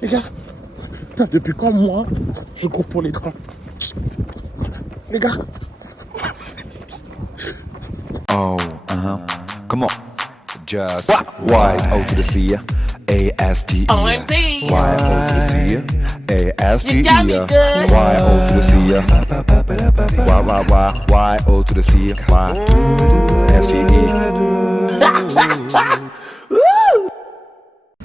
Les gars, putain, depuis quand moi, je cours pour les trains? Les gars. Oh, come on. Just Y-O to the C, A-S-T-E. Y-O to the C, A-S-T-E. Y-O to the C, Y-O to the C, Y-S-T-E.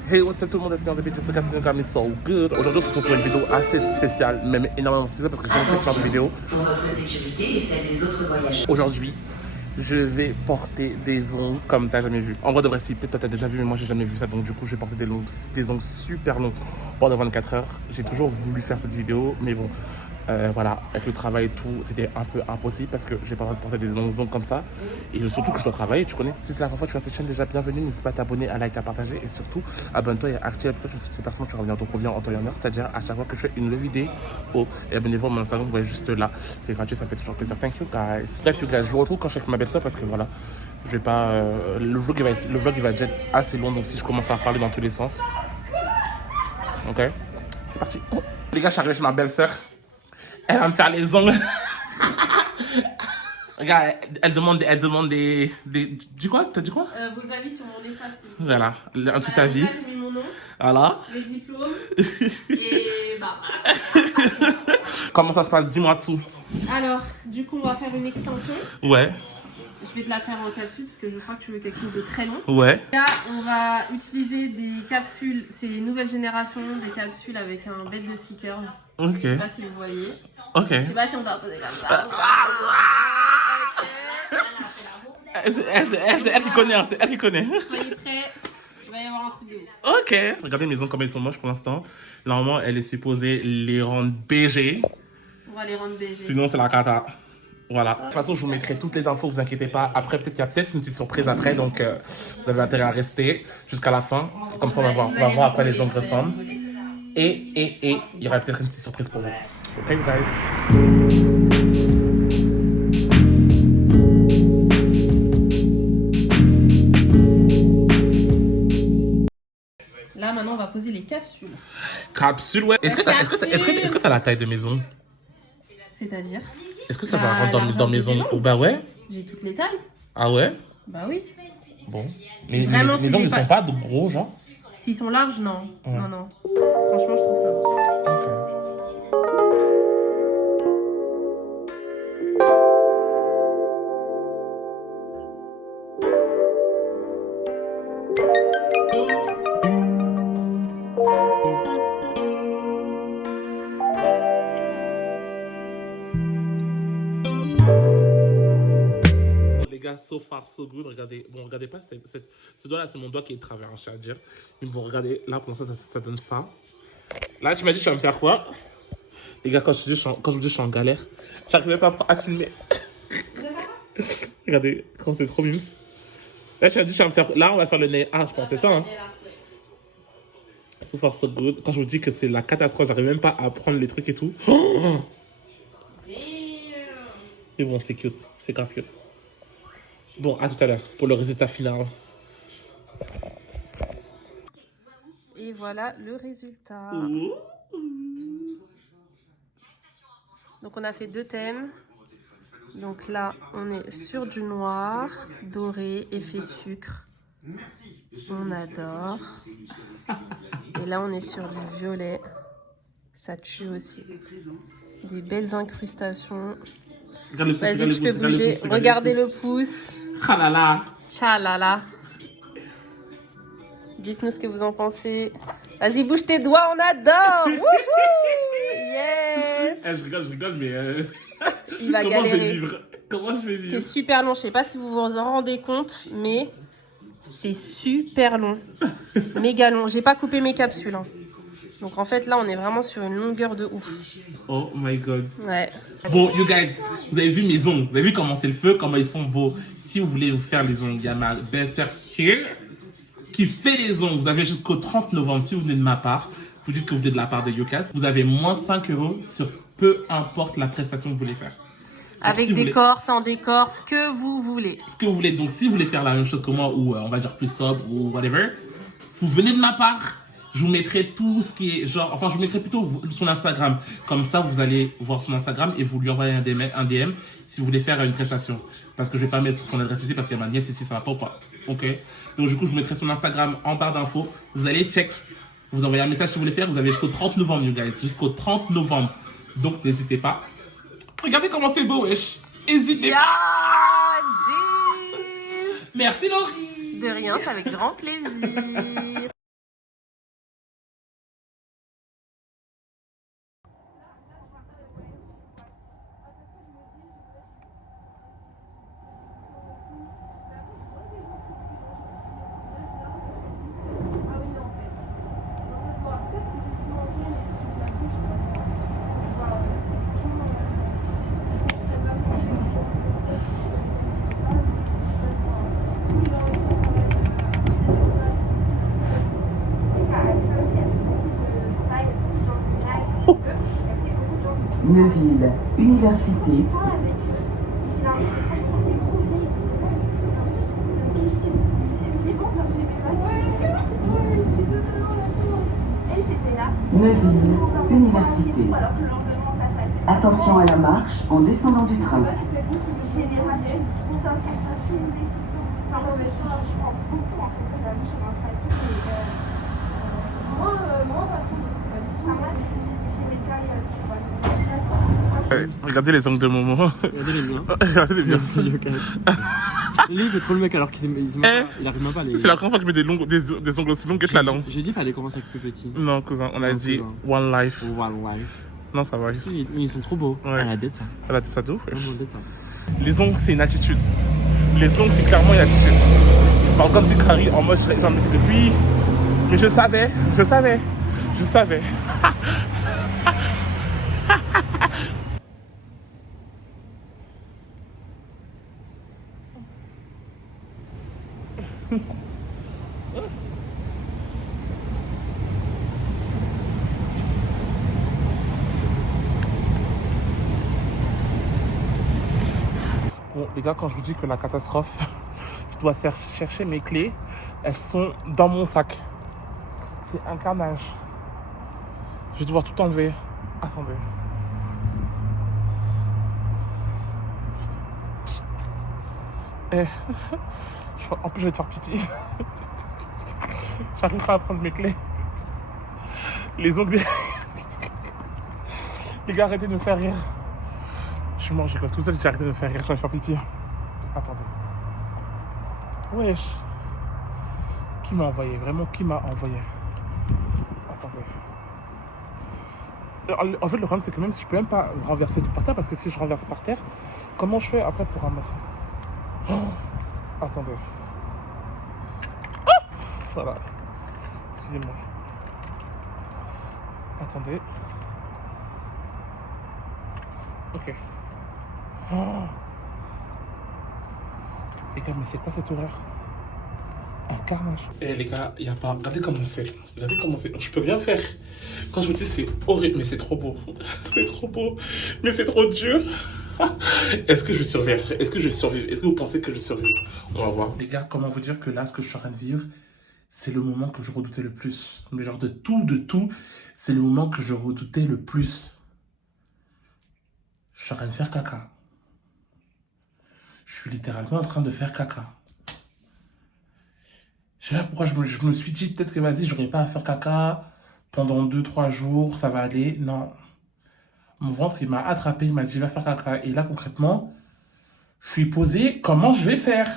Hey, what's up tout le monde, c'est bien Jessica, c'est Kami So Good. Aujourd'hui, on se retrouve pour une vidéo assez spéciale, même énormément spéciale parce que j'ai jamais fait ce genre de vidéo. Pour votre sécurité et celle des autres voyageurs. Aujourd'hui, je vais porter des ongles comme t'as jamais vu. En vrai de vrai, si peut-être toi t'as déjà vu, mais moi j'ai jamais vu ça, donc du coup je vais porter des ongles super longs pendant 24 heures. J'ai toujours voulu faire cette vidéo, mais bon, voilà, avec le travail et tout, c'était un peu impossible parce que j'ai pas le droit de porter des ongles longs comme ça. Et surtout que je dois travailler, tu connais. Si c'est la première fois que tu vois cette chaîne, déjà bienvenue, n'hésite pas à t'abonner, à liker, à partager et surtout abonne-toi et active la cloche parce que ces personnes tu reviens, donc reviens en temps et en heure, c'est-à-dire à chaque fois que je fais une nouvelle vidéo. Et abonnez-vous à mon Instagram, vous voyez juste là, c'est gratuit, ça me fait toujours plaisir. Thank you guys. Bref, you guys, je vous retrouve quand je fais ma belle-sœur parce que voilà, je vais pas. Le vlog il va être assez long, donc si je commence à parler dans tous les sens. Ok, c'est parti. Les gars, je suis arrivé chez ma belle-sœur. Elle va me faire les ongles. Regarde, elle demande des... Du quoi? T'as dit quoi? Vos avis sur mon espace. Voilà, un petit avis. Là, j'ai mis mon nom, Voilà. mes diplômes et bah. Comment ça se passe? Dis-moi tout. Alors, du coup, on va faire une extension. Ouais, Je vais te la faire en capsule parce que je crois que tu veux quelque chose de très long. ouais. Là, on va utiliser des capsules, c'est les nouvelles générations, des capsules avec un bête de sticker. Ok, Je sais pas si vous voyez. ok. Je sais pas si on doit poser comme ça. C'est elle qui connaît, hein, c'est elle qui connaît. Soyez prêts, il va y avoir un truc de ouf. Ok. Regardez mes ongles comme ils sont moches pour l'instant. Normalement, elle est supposée les rendre BG. On va les rendre bégés. Sinon, c'est la cata. Voilà. De toute façon, je vous mettrai toutes les infos, vous inquiétez pas. Après, peut-être qu'il y a peut-être une petite surprise après. Donc, vous avez intérêt à rester jusqu'à la fin. Comme ça, on va voir à quoi les ongles ressemblent. Et il y aura peut-être une petite surprise pour vous. Ok, you guys? Là, maintenant, on va poser les capsules. Capsule, ouais. Est-ce que t'as la taille de mes ongles? C'est-à-dire? Est-ce que ça Bah, rentre l'argent dans mes des ongles? ongles. Bah ouais. J'ai toutes les tailles. Ah ouais? Bah oui. Bon. Mais Vraiment, mes si ongles, j'ai ils sont pas de gros, genre? S'ils sont larges, non. Ouais. Non, non. Franchement, je trouve ça. Ok. Les gars, so far, so good. Regardez, bon, regardez pas, ce doigt-là, c'est mon doigt qui est de travers, hein, je tiens à dire. Mais bon, regardez, là, pour l'instant, ça donne ça. Là, tu m'as dit, tu vas me faire quoi? Les gars, quand je vous dis, je suis en galère. J'arrivais pas à filmer. Regardez, quand c'est trop mimes. Là, tu m'as dit, tu vas me faire. Là, on va faire le nez. Ah, je pense, c'est ça, hein. So far, so good. Quand je vous dis que c'est la catastrophe, j'arrive même pas à prendre les trucs et tout. Oh! Et bon, c'est cute. C'est grave cute. Bon, à tout à l'heure pour le résultat final. Et voilà le résultat. Donc on a fait deux thèmes. Donc là, on est sur du noir, doré, effet sucre. On adore. Et là, on est sur du violet. Ça tue aussi. Des belles incrustations. Vas-y, tu peux bouger. Regardez le pouce. Ah là là. Tchalala. Dites-nous ce que vous en pensez. Vas-y, bouge tes doigts, on adore. Wouhou. Yes. Je rigole, mais... Il va Comment galérer. je vais vivre? Comment je vais vivre? C'est super long. Je sais pas si vous vous en rendez compte, mais c'est super long. Méga long. J'ai pas coupé mes capsules, hein. Donc en fait, là, on est vraiment sur une longueur de ouf. Oh my god. Ouais. Bon, you guys, vous avez vu mes ongles. Vous avez vu comment c'est le feu, comment ils sont beaux. Si vous voulez vous faire les ongles, il y a ma belle-sœur here qui fait les ongles. Vous avez jusqu'au 30 novembre, si vous venez de ma part. Vous dites que vous venez de la part de Yocast. Vous avez moins 5 € sur peu importe la prestation que vous voulez faire. Avec si décor, sans décor, ce que vous voulez. Ce que vous voulez. Donc, si vous voulez faire la même chose que moi, ou on va dire plus sobre, ou whatever, vous venez de ma part. Je vous mettrai tout ce qui est genre, enfin je vous mettrai plutôt son Instagram. Comme ça, vous allez voir son Instagram et vous lui envoyez un DM si vous voulez faire une prestation. Parce que je vais pas mettre son adresse ici parce qu'elle m'a dit si ça va pas ou pas. Ok. Donc du coup, je vous mettrai son Instagram en barre d'infos. Vous allez check. Vous envoyez un message si vous voulez faire. Vous avez jusqu'au 30 novembre, you guys. Jusqu'au 30 novembre. Donc n'hésitez pas. Regardez comment c'est beau, wesh. N'hésitez pas. Jeez. Merci Laurie. De rien, c'est avec grand plaisir. Neuville, Université. Neuville, Université. Attention à la marche en descendant du train. Regardez les ongles de Momo. Regardez les miens. Regardez les miens. Lui, il fait trop le mec alors qu'il il arrive même pas à les. C'est la première fois que je mets des ongles aussi longs que la langue. J'ai dit qu'il fallait commencer avec plus petit. Non, cousin, on a Non, dit cousin. One Life. One life. Non, ça va. Ils sont trop beaux. Ouais. Elle a dette ça. Elle a dit ça de ouf. Vraiment dette ça. Les ongles, c'est une attitude. Les ongles, c'est clairement une attitude. Par contre, si Carrie, en mode, j'en mettais depuis. Mais je savais. Bon, les gars, quand je vous dis que la catastrophe, je dois chercher mes clés. Elles sont dans mon sac. C'est un carnage. Je vais devoir tout enlever. Attendez. En plus, je vais te faire pipi. J'arrive pas à prendre mes clés. Les ongles. Les gars, arrêtez de me faire rire. Je suis mort, j'ai tout seul, j'ai arrêté de me faire rire, je vais faire pipi. Attendez. Wesh. Qui m'a envoyé? Vraiment, qui m'a envoyé? Attendez. En fait, le problème, c'est que même si je peux même pas renverser tout par terre, parce que si je renverse par terre, comment je fais après pour ramasser? Oh, attendez. Oh, voilà. Excusez-moi. Attendez. Ok. Oh. Les gars, mais c'est quoi cette horreur? Un carnage. Eh les gars, il n'y a pas... Regardez comment c'est. Regardez comment c'est. Je peux rien faire. Quand je vous dis c'est horrible, mais c'est trop beau. C'est trop beau. Mais c'est trop dur. Est-ce que je vais survivre? Est-ce que je vais survivre? Est-ce que vous pensez que je vais survivre? On va voir. Les gars, comment vous dire que là, ce que je suis en train de vivre, c'est le moment que je redoutais le plus. Mais genre de tout, c'est le moment que je redoutais le plus. Je suis en train de faire caca. Je suis littéralement en train de faire caca. Je sais pas pourquoi je me suis dit peut-être que vas-y, j'aurais pas à faire caca pendant 2-3 jours, ça va aller. Non. Mon ventre, il m'a attrapé, il m'a dit va faire caca. Et là, concrètement, je suis posé, comment je vais faire?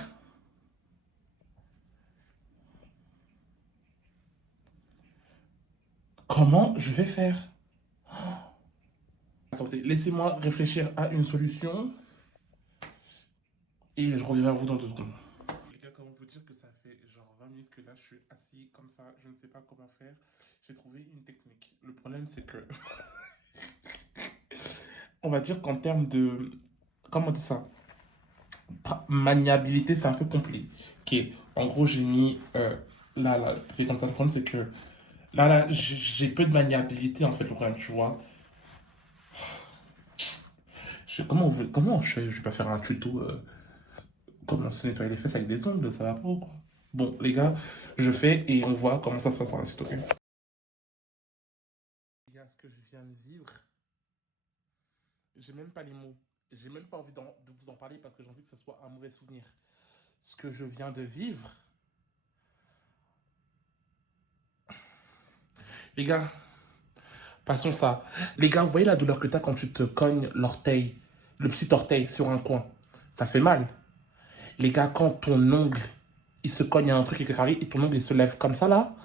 Comment je vais faire? Attendez, laissez-moi réfléchir à une solution. Et je reviens vers vous dans 2 secondes. Les gars, comment vous dire que ça fait genre 20 minutes que là, je suis assis comme ça, je ne sais pas comment faire. J'ai trouvé une technique. Le problème, c'est que... on va dire qu'en termes de... Comment on dit ça? Maniabilité, c'est un peu compliqué. En gros, j'ai mis... là, c'est comme ça. Le problème, c'est que... Là, j'ai peu de maniabilité, en fait, le problème, tu vois. Comment je vais pas faire un tuto... Comment se nettoyer les fesses avec des ongles, ça va pas ou quoi? Bon, les gars, je fais et on voit comment ça se passe par la suite, ok? gars, ce que je viens de vivre, j'ai même pas les mots. J'ai même pas envie de vous en parler parce que j'ai envie que ce soit un mauvais souvenir. Ce que je viens de vivre. Les gars, passons ça. Les gars, vous voyez la douleur que t'as quand tu te cognes l'orteil, le petit orteil sur un coin. Ça fait mal. Les gars, quand ton ongle, il se cogne à un truc et ton ongle, il se lève comme ça, là.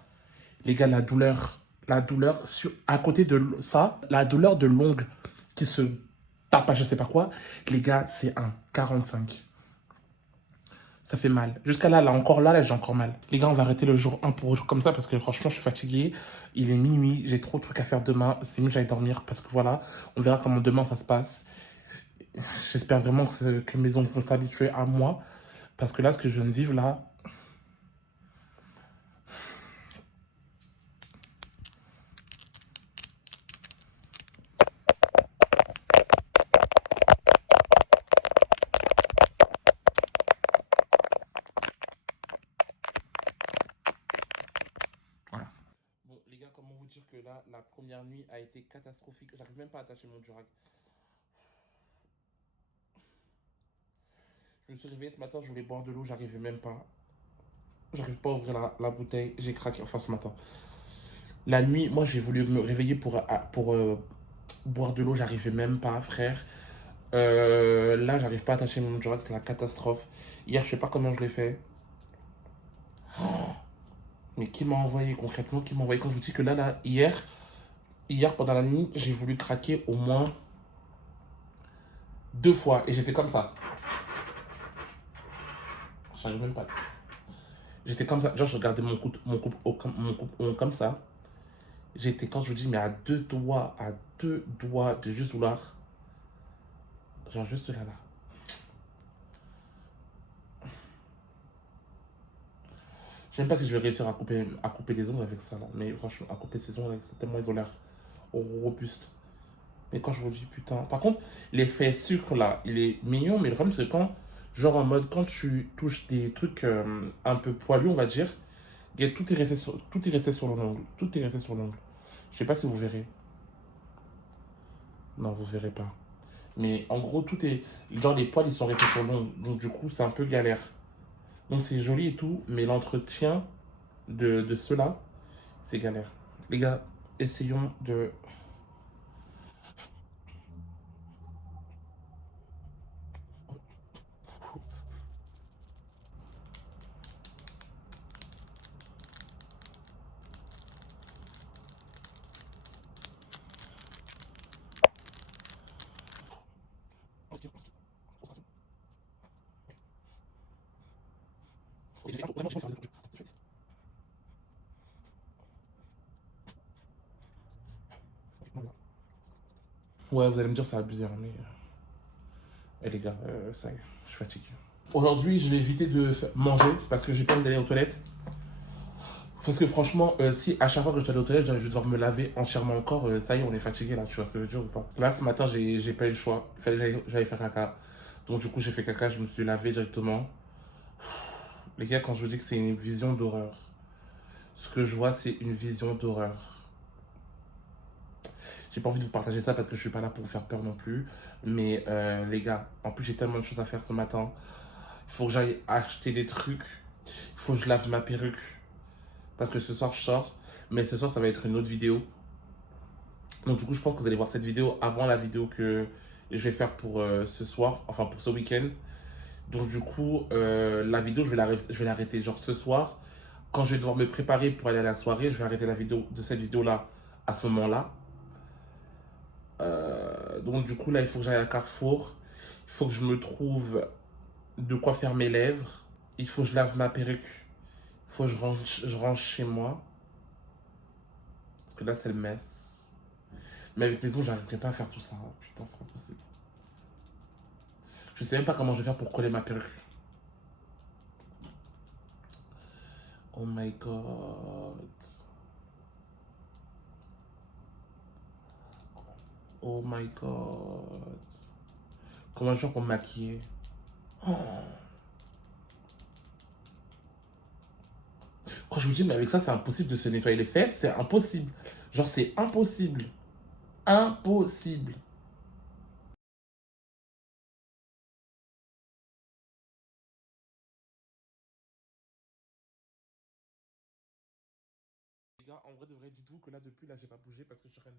Les gars, la douleur à côté de ça, la douleur de l'ongle qui se tape à je sais pas quoi, les gars, c'est un 45. Ça fait mal. Jusqu'à là, là, j'ai encore mal. Les gars, on va arrêter le jour 1 pour comme ça parce que franchement, je suis fatigué. Il est minuit, j'ai trop de trucs à faire demain. C'est mieux que j'aille dormir parce que voilà, on verra comment demain ça se passe. J'espère vraiment que mes ongles vont s'habituer à moi parce que là, ce que je viens de vivre là, voilà. Bon, les gars, comment vous dire que là, la première nuit a été catastrophique. J'arrive même pas à attacher mon durag. Je me suis réveillé ce matin, je voulais boire de l'eau, j'arrivais même pas. J'arrive pas à ouvrir la bouteille, j'ai craqué, enfin ce matin. La nuit, moi j'ai voulu me réveiller pour boire de l'eau, j'arrivais même pas, frère. Là, j'arrive pas à attacher mon durag, c'est la catastrophe. Hier, je sais pas comment je l'ai fait. Oh, mais qui m'a envoyé concrètement, qui m'a envoyé quand je vous dis que là, hier pendant la nuit, j'ai voulu craquer au moins 2 fois et j'étais comme ça. J'arrive même pas. J'étais comme ça, genre je regardais mon coupe comme ça. J'étais, quand je vous dis, mais à deux doigts de juste vouloir. Genre juste là. Je sais même pas si je vais réussir à couper des ongles avec ça là. Mais franchement, à couper ces ongles avec ça, tellement ils ont l'air robustes. Mais quand je vous dis putain. Par contre, l'effet sucre là, il est mignon, mais le problème c'est quand, genre en mode, quand tu touches des trucs un peu poilus, on va dire, tout est resté sur l'ongle. Tout est resté sur l'ongle. Je sais pas si vous verrez. Non, vous verrez pas. Mais en gros, tout est. Genre les poils ils sont restés sur l'ongle. Donc du coup, c'est un peu galère. Donc c'est joli et tout, mais l'entretien de cela, c'est galère. Les gars, essayons de. Ouais, vous allez me dire c'est abusé, hein, mais... Et les gars, ça y est, je suis fatigué. Aujourd'hui, je vais éviter de manger parce que j'ai pas envie d'aller aux toilettes. Parce que franchement, si à chaque fois que je dois aller aux toilettes, je vais devoir me laver entièrement le corps, ça y est, on est fatigué là, tu vois ce que je veux dire ou pas? Là, ce matin, j'ai pas eu le choix. Il fallait que j'aille faire caca. Donc du coup, j'ai fait caca, je me suis lavé directement. Les gars, quand je vous dis que c'est une vision d'horreur, ce que je vois, c'est une vision d'horreur. J'ai pas envie de vous partager ça parce que je suis pas là pour vous faire peur non plus. Mais les gars, en plus j'ai tellement de choses à faire ce matin. Il faut que j'aille acheter des trucs. Il faut que je lave ma perruque. Parce que ce soir je sors. Mais ce soir ça va être une autre vidéo. Donc du coup je pense que vous allez voir cette vidéo avant la vidéo que je vais faire pour ce soir. Enfin pour ce week-end. Donc du coup la vidéo je vais l'arrêter genre ce soir. Quand je vais devoir me préparer pour aller à la soirée, je vais arrêter la vidéo de cette vidéo là à ce moment là. Donc du coup là il faut que j'aille à Carrefour, il faut que je me trouve de quoi faire mes lèvres, il faut que je lave ma perruque, il faut que je range chez moi, parce que là c'est le mess. Mais avec mes ongles j'arriverai pas à faire tout ça, hein. Putain c'est pas possible. Je sais même pas comment je vais faire pour coller ma perruque. Oh my god. Oh my god. Comment je fais pour me maquiller? Oh. Quand je vous dis, mais avec ça, c'est impossible de se nettoyer les fesses. C'est impossible. Genre, c'est impossible. Impossible. Les gars, en vrai de vrai, dites-vous que là, depuis là, j'ai pas bougé parce que je suis en train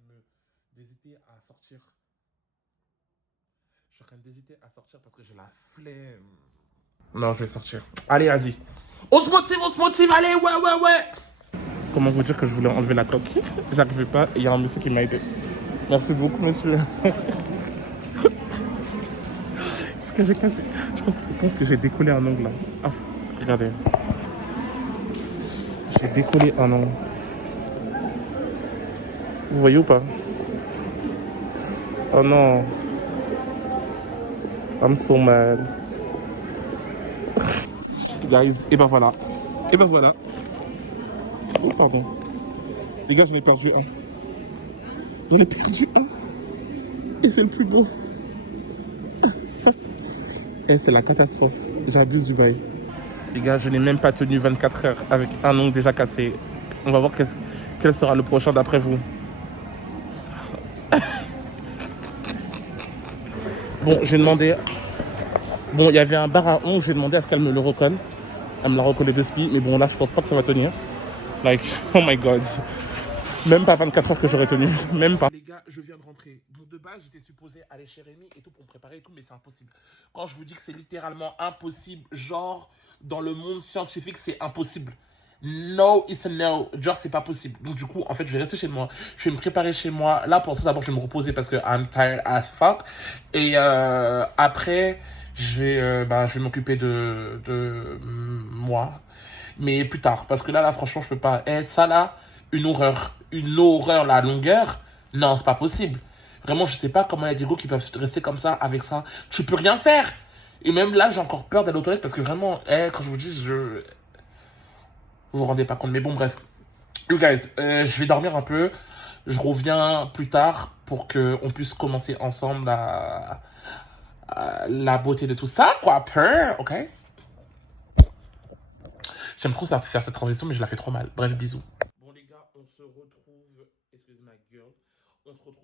d'hésiter à sortir. Je suis en train d'hésiter à sortir parce que j'ai la flemme. Non, je vais sortir. Allez, vas-y. On se motive, allez, ouais. Comment vous dire que je voulais enlever la coque? J'arrivais pas et il y a un monsieur qui m'a aidé. Merci beaucoup, monsieur. Parce que j'ai cassé. Je pense que j'ai décollé un ongle là. Ah, regardez. J'ai décollé un ongle. Vous voyez ou pas? Oh non. I'm so mad. Guys, et ben voilà. Oh, pardon. Les gars, j'en ai perdu un. Et c'est le plus beau. Et c'est la catastrophe. J'abuse du bail. Les gars, je n'ai même pas tenu 24 heures avec un ongle déjà cassé. On va voir quel sera le prochain d'après vous. Bon, j'ai demandé... Bon, il y avait un bar à ongles, j'ai demandé à ce qu'elle me le recolle. Elle me l'a recollé de spi, mais bon, là, je pense pas que ça va tenir. Like, oh my god. Même pas 24 heures que j'aurais tenu. Même pas. Les gars, je viens de rentrer. Bon, de base, j'étais supposé aller chez Rémi et tout pour me préparer et tout, mais c'est impossible. Quand je vous dis que c'est littéralement impossible, genre, dans le monde scientifique, c'est impossible. No, it's a no. Genre, c'est pas possible. Donc, du coup, en fait, je vais rester chez moi. Je vais me préparer chez moi. Là, pour ça, d'abord, je vais me reposer parce que I'm tired as fuck. Et après, je vais m'occuper de moi. Mais plus tard. Parce que là, franchement, je peux pas. Et ça, là, une horreur. Une horreur, la longueur. Non, c'est pas possible. Vraiment, je sais pas comment il y a des gars qui peuvent rester comme ça, avec ça. Tu peux rien faire. Et même là, j'ai encore peur d'aller aux toilettes parce que vraiment, quand je vous dis, vous vous rendez pas compte. Mais bon, bref. You guys, je vais dormir un peu. Je reviens plus tard pour qu'on puisse commencer ensemble la beauté de tout ça, quoi. Peur, ok? J'aime trop faire cette transition, mais je la fais trop mal. Bref, bisous. Bon, les gars, on se retrouve. Excusez ma gueule. On se retrouve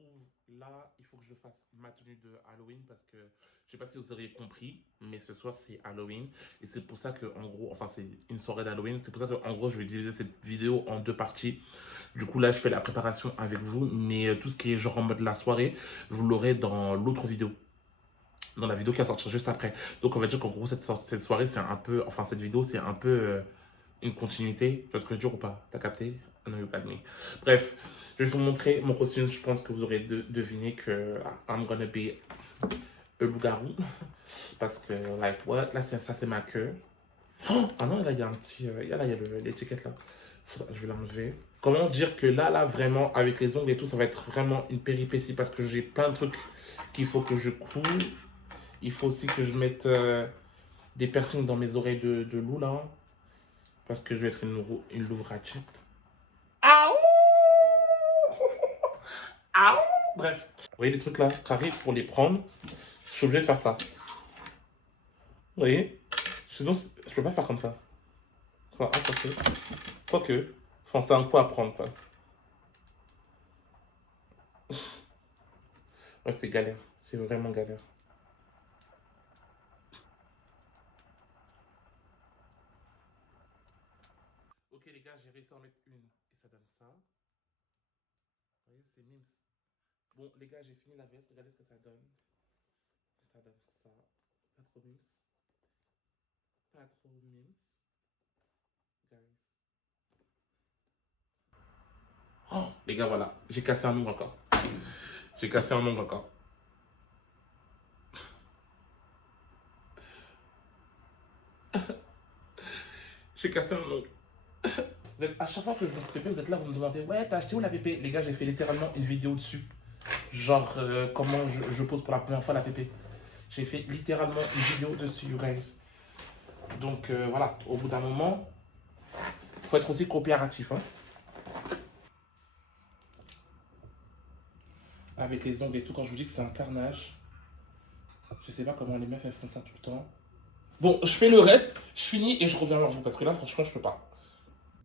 là. Il faut que je fasse ma tenue de Halloween parce que je sais pas si vous auriez compris, mais ce soir c'est Halloween. Et c'est pour ça que, en gros, enfin, c'est une soirée d'Halloween. C'est pour ça que, en gros, je vais diviser cette vidéo en deux parties. Du coup, là, je fais la préparation avec vous. Mais tout ce qui est genre en mode la soirée, vous l'aurez dans l'autre vidéo. Dans la vidéo qui va sortir juste après. Donc, on va dire qu'en gros, cette soirée, c'est un peu. Enfin, cette vidéo, c'est un peu une continuité. Tu vois ce que je veux dire ou pas? T'as capté? Non, you got me. Bref, je vais vous montrer mon costume. Je pense que vous aurez deviné que I'm gonna be a loup-garou. Parce que, like, what? Là, ça, c'est ma queue. Oh, ah non, là, il y a un petit. Là, il y a l'étiquette là. Je vais l'enlever. Comment dire que là, vraiment, avec les ongles et tout, ça va être vraiment une péripétie parce que j'ai plein de trucs qu'il faut que je coule. Il faut aussi que je mette des piercings dans mes oreilles de loup, là. Parce que je vais être une louve-ratchette. Aouh! Aouh! Bref. Vous voyez les trucs là, carrés, pour les prendre, je suis obligé de faire ça. Vous voyez? Sinon, je peux pas faire comme ça. Enfin, quoique. Enfin, c'est un coup à prendre, quoi. Ouais, c'est galère. C'est vraiment galère. Ok, les gars, j'ai réussi à en mettre une. Et ça donne ça. Vous voyez, c'est mimes. Bon, les gars, j'ai fini la veste. Regardez ce que ça donne. Ça donne ça. Pas trop mimes. Pas trop mimes. Guys. Oh, les gars, voilà. J'ai cassé un ongle encore. J'ai cassé un ongle encore. J'ai cassé un ongle. À chaque fois que je passe pépé, vous êtes là, vous me demandez, ouais, t'as acheté où la pépé? Les gars, j'ai fait littéralement une vidéo dessus. Genre, comment je pose pour la première fois la pépé. J'ai fait littéralement une vidéo dessus, you guys. Donc, voilà, au bout d'un moment, il faut être aussi coopératif. Hein. Avec les ongles et tout, quand je vous dis que c'est un carnage. Je sais pas comment les meufs, elles font ça tout le temps. Bon, je fais le reste, je finis et je reviens vers vous. Parce que là, franchement, je peux pas.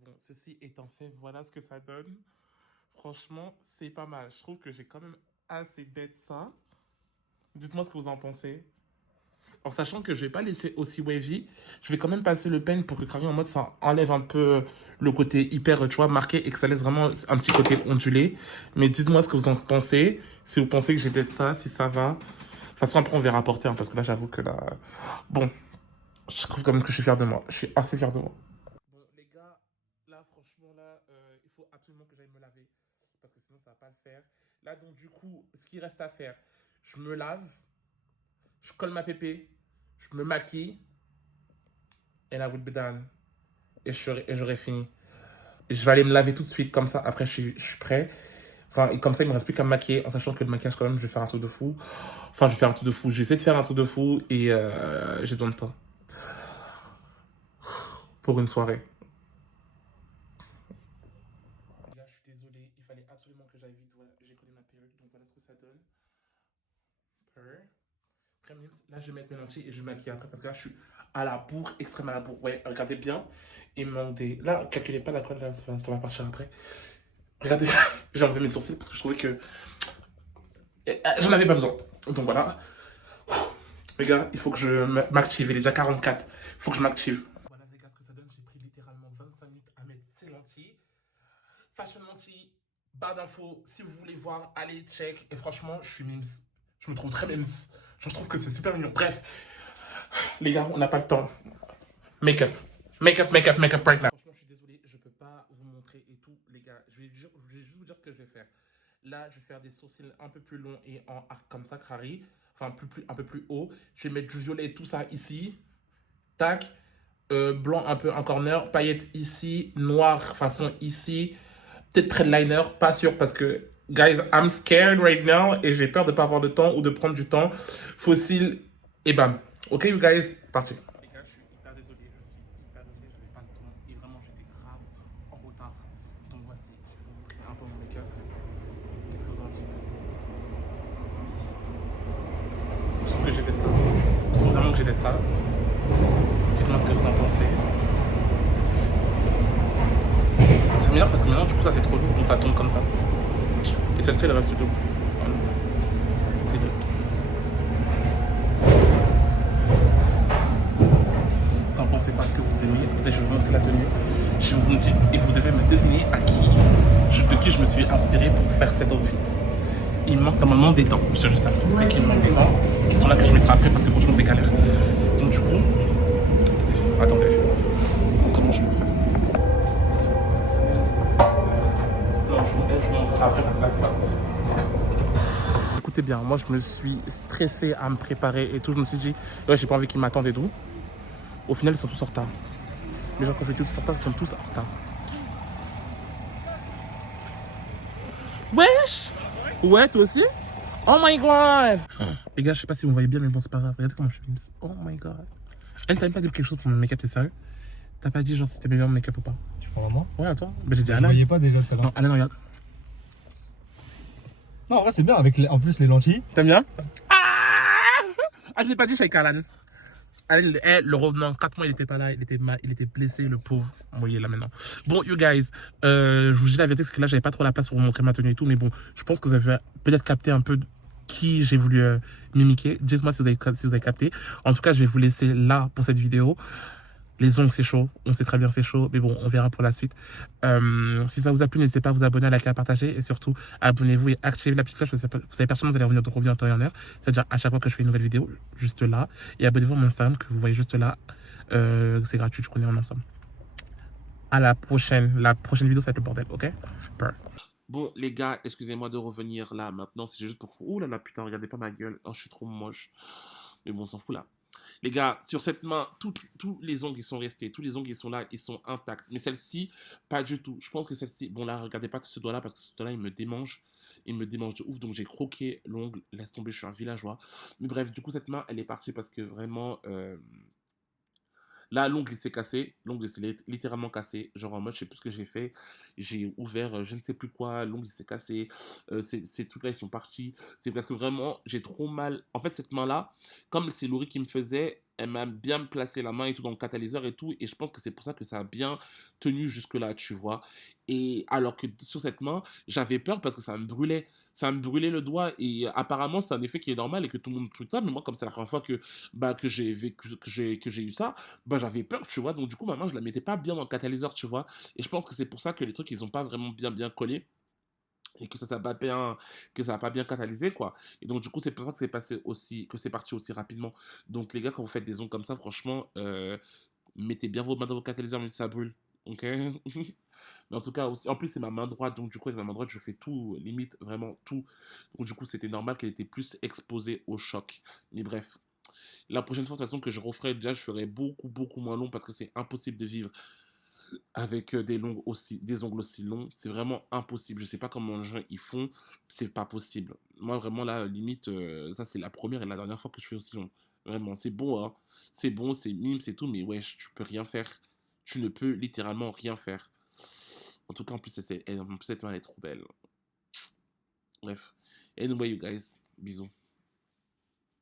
Bon, ceci étant fait, voilà ce que ça donne. Franchement, c'est pas mal. Je trouve que j'ai quand même assez d'être ça. Dites-moi ce que vous en pensez. En sachant que je vais pas laisser aussi wavy, je vais quand même passer le pen pour que carré en mode ça enlève un peu le côté hyper, tu vois, marqué et que ça laisse vraiment un petit côté ondulé. Mais dites-moi ce que vous en pensez. Si vous pensez que j'ai d'être ça, si ça va. De toute façon, après, on verra porter, hein, parce que là, j'avoue que là... Bon, je trouve quand même que je suis fier de moi. Je suis assez fier de moi. Bon, les gars, là, franchement, là, il faut absolument que j'aille me laver. Parce que sinon, ça va pas le faire. Là, donc, du coup, ce qui reste à faire, je me lave, je colle ma pépé, je me maquille, and I will be done. Et j'aurai fini. Je vais aller me laver tout de suite, comme ça, après, je suis prêt. Enfin, et comme ça, il me reste plus qu'à me maquiller, en sachant que le maquillage, quand même, je vais faire un truc de fou. Enfin, je vais faire un truc de fou. Je vais essayer de faire un truc de fou et j'ai besoin de temps. Pour une soirée. Les gars, je suis désolé. Il fallait absolument que j'aille vite. Voilà, j'ai collé ma perruque, donc voilà ce que ça donne. Premium. Là, je vais mettre mes lentilles et je vais me maquiller après parce que là, je suis à la bourre, extrêmement à la bourre. Ouais, regardez bien. Il me manque des... Là, calculez pas la colle, là, ça va partir après. Regardez, j'ai enlevé mes sourcils parce que je trouvais que... J'en avais pas besoin. Donc voilà. Les gars, il faut que je m'active. Il est déjà 44. Il faut que je m'active. Voilà les gars, ce que ça donne. J'ai pris littéralement 25 minutes à mettre ces lentilles. Fashion lentilles, barre d'infos. Si vous voulez voir, allez check. Et franchement, je suis mims. Je me trouve très mims. Je trouve que c'est super mignon. Bref, les gars, on n'a pas le temps. Make-up. Make-up right now. Franchement, je suis désolé, je peux pas vous montrer et tout, les gars. Je vais juste vous dire ce que je vais faire. Là, je vais faire des sourcils un peu plus longs et en arc comme ça, crari. Enfin, un peu plus haut. Je vais mettre du violet et tout ça ici. Tac. Blanc un peu en corner. Paillettes ici. Noir façon ici. Peut-être près de liner. Pas sûr parce que, guys, I'm scared right now. Et j'ai peur de pas avoir le temps ou de prendre du temps. Fossile et bam. Ok, you guys, parti. Les gars, je suis hyper désolé. J'avais pas le temps. Et vraiment, j'étais grave en retard. Donc voici, je vais vous montrer un peu mon make-up. Qu'est-ce que vous en dites? Je trouve que j'ai d'être ça. Je trouve vraiment que j'ai d'être ça. Dites-moi ce que vous en pensez. Ça m'énerve parce que maintenant, du coup, ça c'est trop lourd, donc ça tombe comme ça. Et celle-ci, elle reste double. Voilà. Faut que les deux. Vous en pensez pas ce que vous aimez? Peut-être je vais vous montrer la tenue. Je vous dis, et vous devez me deviner de qui je me suis inspiré pour faire cet outfit. Il me manque normalement des dents. Je sais juste après, c'est qu'il me manque des dents qui sont là que je mettrai après parce que franchement, c'est galère. Donc, du coup, attendez. Comment je peux faire? Non, je vous montre après parce que là, c'est pas possible. Écoutez bien, moi, je me suis stressé à me préparer et tout. Je me suis dit, ouais, j'ai pas envie qu'ils m'attendent et tout. Au final, ils sont tous en retard. Les gens, quand je dis tous en retard, ils sont tous en retard. Wesh! Ouais, toi aussi? Oh my god! Les gars, je sais pas si vous voyez bien, mais bon, c'est pas grave. Regardez comment je suis. Oh my god. Elle t'a même pas dit quelque chose pour mon make-up, t'es sérieux? T'as pas dit genre si t'aimais bien mon make-up ou pas? Tu prends vraiment? Ouais, à toi. Bah, j'ai dit Je Alan. voyais pas déjà celle-là. Non, Alan, regarde. Non, en vrai, c'est bien avec en plus les lentilles. T'aimes bien? Ah, je l'ai pas dit, Shaika Alan. Alan, le revenant, 4 mois, il était pas là, il était blessé, le pauvre. Bon, il est là maintenant. Bon, you guys, je vous dis la vérité, parce que là, j'avais pas trop la place pour vous montrer ma tenue et tout, mais bon, je pense que vous avez peut-être capté un peu qui j'ai voulu mimiquer. Dites-moi si vous avez capté. En tout cas, je vais vous laisser là pour cette vidéo. Les ongles, c'est chaud. On sait très bien que c'est chaud. Mais bon, on verra pour la suite. Si ça vous a plu, n'hésitez pas à vous abonner, à liker, à partager. Et surtout, abonnez-vous et activez la petite cloche. Vous savez pertinemment, vous allez revenir en temps et en heure. C'est-à-dire à chaque fois que je fais une nouvelle vidéo, juste là. Et abonnez-vous à mon Instagram que vous voyez juste là. C'est gratuit, je connais en ensemble. À la prochaine. La prochaine vidéo, ça va être le bordel, ok? Bon, les gars, excusez-moi de revenir là maintenant. C'est juste pour... Ouh là là, putain, regardez pas ma gueule. Oh, je suis trop moche. Mais bon, on s'en fout là. Les gars, sur cette main, tous les ongles ils sont restés, tous les ongles ils sont là, ils sont intacts. Mais celle-ci, pas du tout. Je pense que celle-ci, bon là, regardez pas ce doigt-là parce que ce doigt-là, il me démange de ouf. Donc j'ai croqué l'ongle, laisse tomber, je suis un villageois. Mais bref, du coup, cette main, elle est partie parce que vraiment, là, l'ongle il s'est cassé, l'ongle il s'est littéralement cassé. Genre en mode, je sais plus ce que j'ai fait. J'ai ouvert je ne sais plus quoi, l'ongle il s'est cassé. Ces trucs-là, ils sont partis. C'est parce que vraiment, j'ai trop mal. En fait, cette main-là, comme c'est Laurie qui me faisait, elle m'a bien placé la main et tout dans le catalyseur et tout. Et je pense que c'est pour ça que ça a bien tenu jusque-là, tu vois. Et alors que sur cette main, j'avais peur parce que ça me brûlait. Ça me brûlait le doigt. Et apparemment, c'est un effet qui est normal et que tout le monde trouve ça. Mais moi, comme c'est la première fois que j'ai vécu, que j'ai eu ça, bah, j'avais peur, tu vois. Donc, du coup, ma main, je la mettais pas bien dans le catalyseur, tu vois. Et je pense que c'est pour ça que les trucs, ils ont pas vraiment bien collé et que ça a pas bien catalysé quoi. Et donc du coup c'est pour ça que c'est parti aussi rapidement. Donc les gars, quand vous faites des ongles comme ça, franchement, mettez bien vos mains dans vos catalyseurs même si ça brûle, ok. Mais en tout cas aussi, en plus c'est ma main droite, donc du coup avec ma main droite je fais tout, limite vraiment tout. Donc du coup c'était normal qu'elle était plus exposée au choc. Mais bref, la prochaine fois de toute façon que je referai, déjà je ferai beaucoup moins long parce que c'est impossible de vivre avec des ongles aussi longs, c'est vraiment impossible. Je sais pas comment les gens ils font, c'est pas possible. Moi vraiment là, limite, ça c'est la première et la dernière fois que je fais aussi long. Vraiment, c'est bon, hein. C'est bon, c'est mime, c'est tout, mais wesh, tu peux rien faire. Tu ne peux littéralement rien faire. En tout cas, en plus, cette main elle est trop belle. Bref. Anyway, you guys, bisous.